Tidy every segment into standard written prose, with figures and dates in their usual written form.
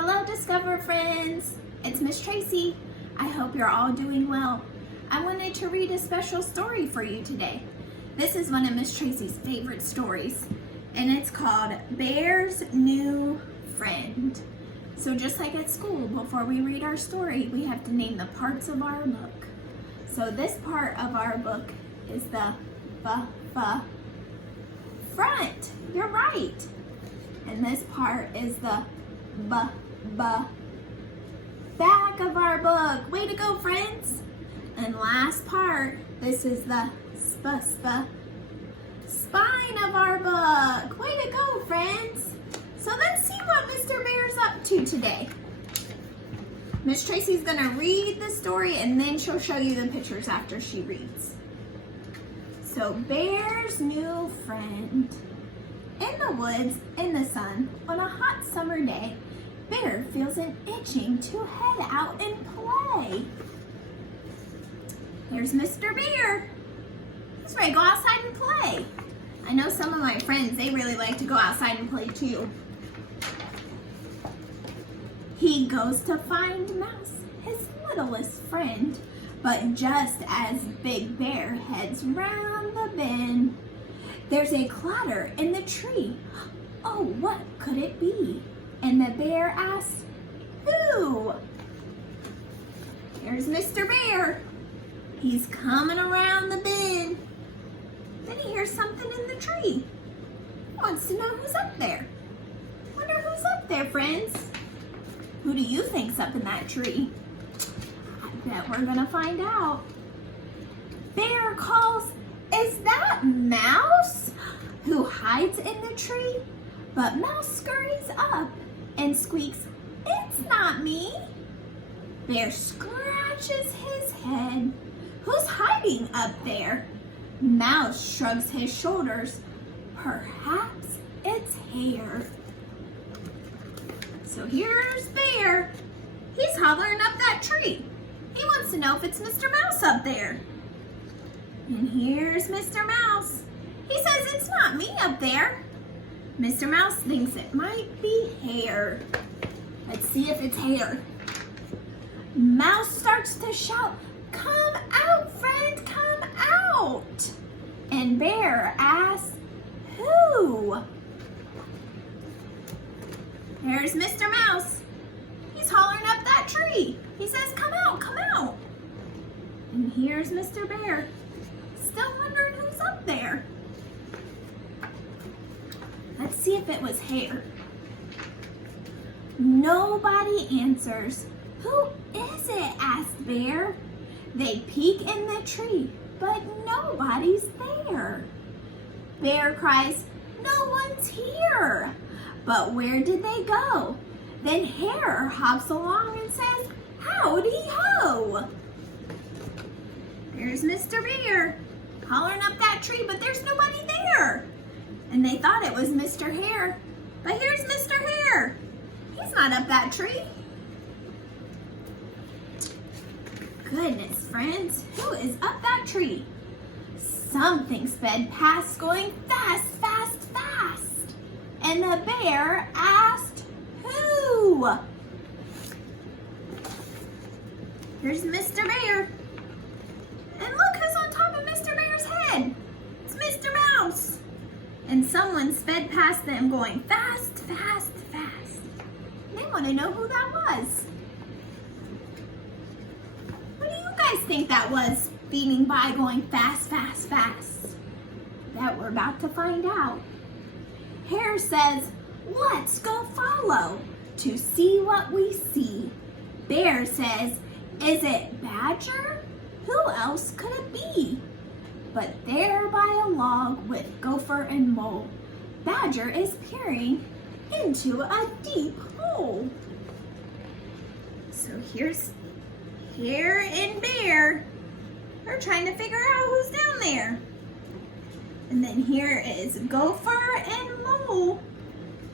Hello, Discover friends. It's Miss Tracy. I hope you're all doing well. I wanted to read a special story for you today. This is one of Miss Tracy's favorite stories, and it's called Bear's New Friend. So just like at school, before we read our story, we have to name the parts of our book. So this part of our book is the front. You're right. And this part is the back of our book. Way to go, friends. And last part, this is the spine of our book. Way to go, friends. So let's see what Mr. Bear's up to today. Miss Tracy's gonna read the story and then she'll show you the pictures after she reads. So Bear's New Friend. In the woods, in the sun, on a hot summer day, Bear feels an itching to head out and play. Here's Mr. Bear. He's ready to go outside and play. I know some of my friends, they really like to go outside and play too. He goes to find Mouse, his littlest friend, but just as Big Bear heads round the bend, there's a clatter in the tree. Oh, what could it be? And the bear asks, who? Here's Mr. Bear. He's coming around the bend. Then he hears something in the tree. He wants to know who's up there. Wonder who's up there, friends. Who do you think's up in that tree? I bet we're gonna find out. Bear calls, is that Mouse? Who hides in the tree? But Mouse scurries up and squeaks, it's not me. Bear scratches his head. Who's hiding up there? Mouse shrugs his shoulders. Perhaps it's Hare. So here's Bear. He's hollering up that tree. He wants to know if it's Mr. Mouse up there. And here's Mr. Mouse. He says it's not me up there. Mr. Mouse thinks it might be Hare. Let's see if it's Hare. Mouse starts to shout, come out, friend, come out. And Bear asks, who? There's Mr. Mouse. He's hollering up that tree. He says, come out, come out. And here's Mr. Bear, still wondering who's up there. Let's see if it was Hare. Nobody answers. Who is it? Asked Bear. They peek in the tree, but nobody's there. Bear cries, no one's here. But where did they go? Then Hare hops along and says, howdy ho. There's Mr. Bear, hollering up that tree, but there's nobody there. And they thought it was Mr. Hare, but here's Mr. Hare. He's not up that tree. Goodness, friends, who is up that tree? Something sped past going fast, fast, fast. And the bear asked, who? Here's Mr. Bear. And look who's on top of Mr. Bear's head. It's Mr. Mouse. And someone sped past them going fast, fast, fast. They want to know who that was. What do you guys think that was speeding by going fast, fast, fast? That we're about to find out. Hare says, let's go follow to see what we see. Bear says, is it Badger? Who else could it be? But there by a log with Gopher and Mole, Badger is peering into a deep hole. So here's Hare and Bear. They're trying to figure out who's down there. And then here is Gopher and Mole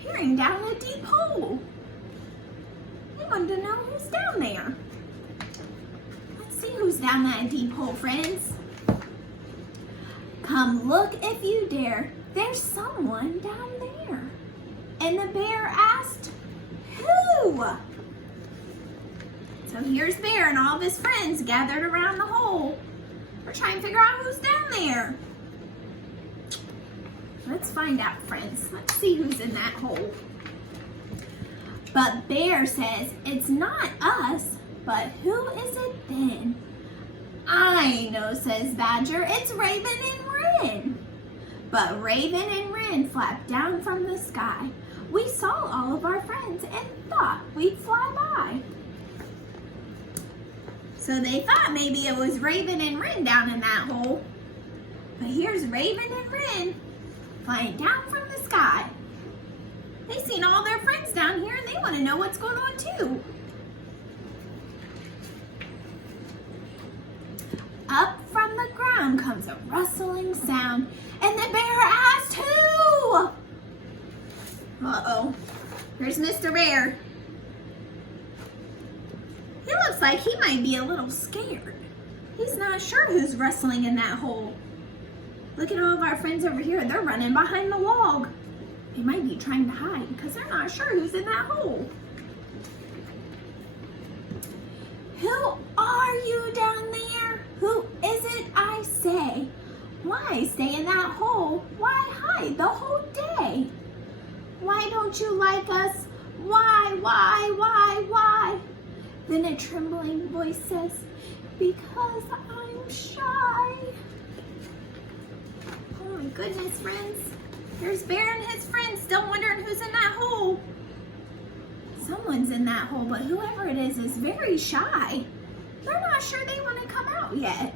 peering down a deep hole. They want to know who's down there. Let's see who's down that deep hole, friends. Come look if you dare, there's someone down there. And the bear asked, who? So here's Bear and all of his friends gathered around the hole. We're trying to figure out who's down there. Let's find out, friends. Let's see who's in that hole. But Bear says, it's not us, but who is it then? I know, says Badger. It's Raven and Wren. But Raven and Wren flapped down from the sky. We saw all of our friends and thought we'd fly by. So they thought maybe it was Raven and Wren down in that hole. But here's Raven and Wren flying down from the sky. They've seen all their friends down here and they want to know what's going on too. Up from the ground comes a rustling sound, and the bear asked who? Uh-oh, here's Mr. Bear. He looks like he might be a little scared. He's not sure who's rustling in that hole. Look at all of our friends over here. They're running behind the log. They might be trying to hide because they're not sure who's in that hole. Who are you down there? Who is it, I say? Why stay in that hole? Why hide the whole day? Why don't you like us? Why? Then a trembling voice says, because I'm shy. Oh my goodness, friends. There's Bear and his friends still wondering who's in that hole. Someone's in that hole, but whoever it is very shy. They're not sure they want to come out yet.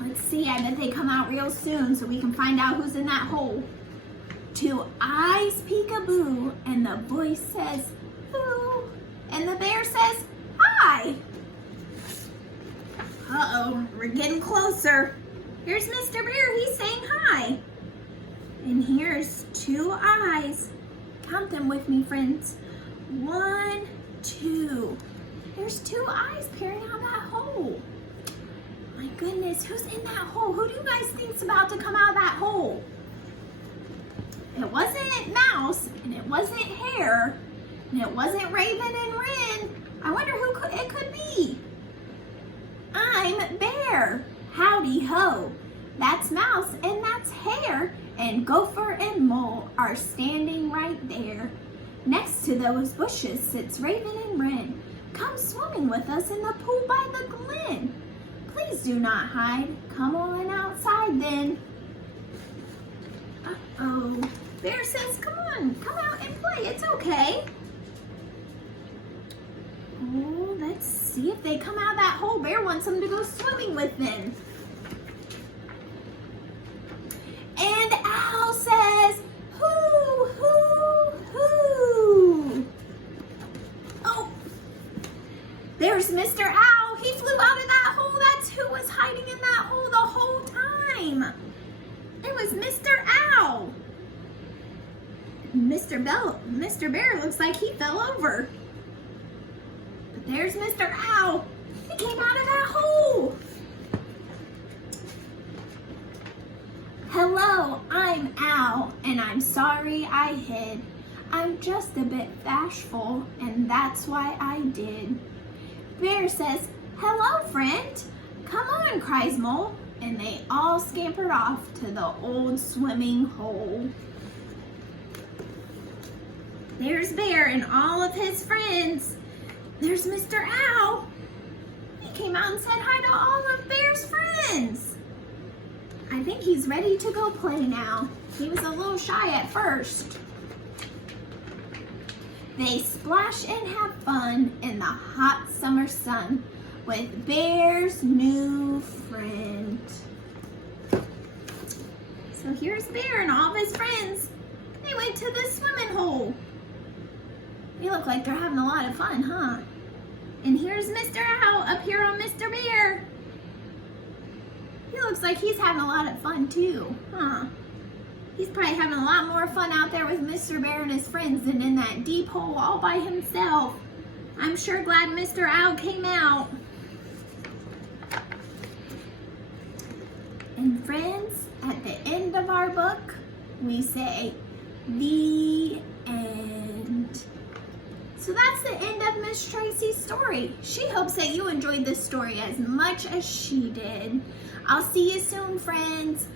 Let's see, I bet they come out real soon so we can find out who's in that hole. Two eyes peek-a-boo, and the voice says, who? And the bear says, hi. Uh-oh, we're getting closer. Here's Mr. Bear, he's saying hi. And here's two eyes. Count them with me, friends. 1, 2. There's two eyes peering out that hole. My goodness, who's in that hole? Who do you guys think's about to come out of that hole? It wasn't Mouse, and it wasn't Hare, and it wasn't Raven and Wren. I wonder who it could be. I'm Bear. Howdy ho. That's Mouse and that's Hare, and Gopher and Mole are standing right there. Next to those bushes sits Raven and Wren. Come swimming with us in the pool by the glen. Please do not hide. Come on outside then. Uh-oh. Bear says, come on, come out and play. It's okay. Oh, let's see if they come out of that hole. Bear wants them to go swimming with them. And Owl says, hoo, hoo, hoo. Oh, there's Mr. Owl. He flew out of that hole. That's who was hiding in that hole the whole time. It was Mr. Owl. Mr. Bear looks like he fell over. But there's Mr. Owl. He came out of that hole. Hello, I'm Owl, and I'm sorry I hid. I'm just a bit bashful, and that's why I did. Bear says, hello, friend. Come on, cries Mole, and they all scampered off to the old swimming hole. There's Bear and all of his friends. There's Mr. Owl. He came out and said hi to all of Bear's friends. I think he's ready to go play now. He was a little shy at first. They splash and have fun in the hot summer sun with Bear's new friend. So here's Bear and all of his friends. They went to the swimming hole. They look like they're having a lot of fun, huh? And here's Mr. Owl up here on Mr. Bear. He looks like he's having a lot of fun too, huh? He's probably having a lot more fun out there with Mr. Bear and his friends than in that deep hole all by himself. I'm sure glad Mr. Owl came out. And friends, at the end of our book, we say, the end. So that's the end of Miss Traci's story. She hopes that you enjoyed this story as much as she did. I'll see you soon, friends.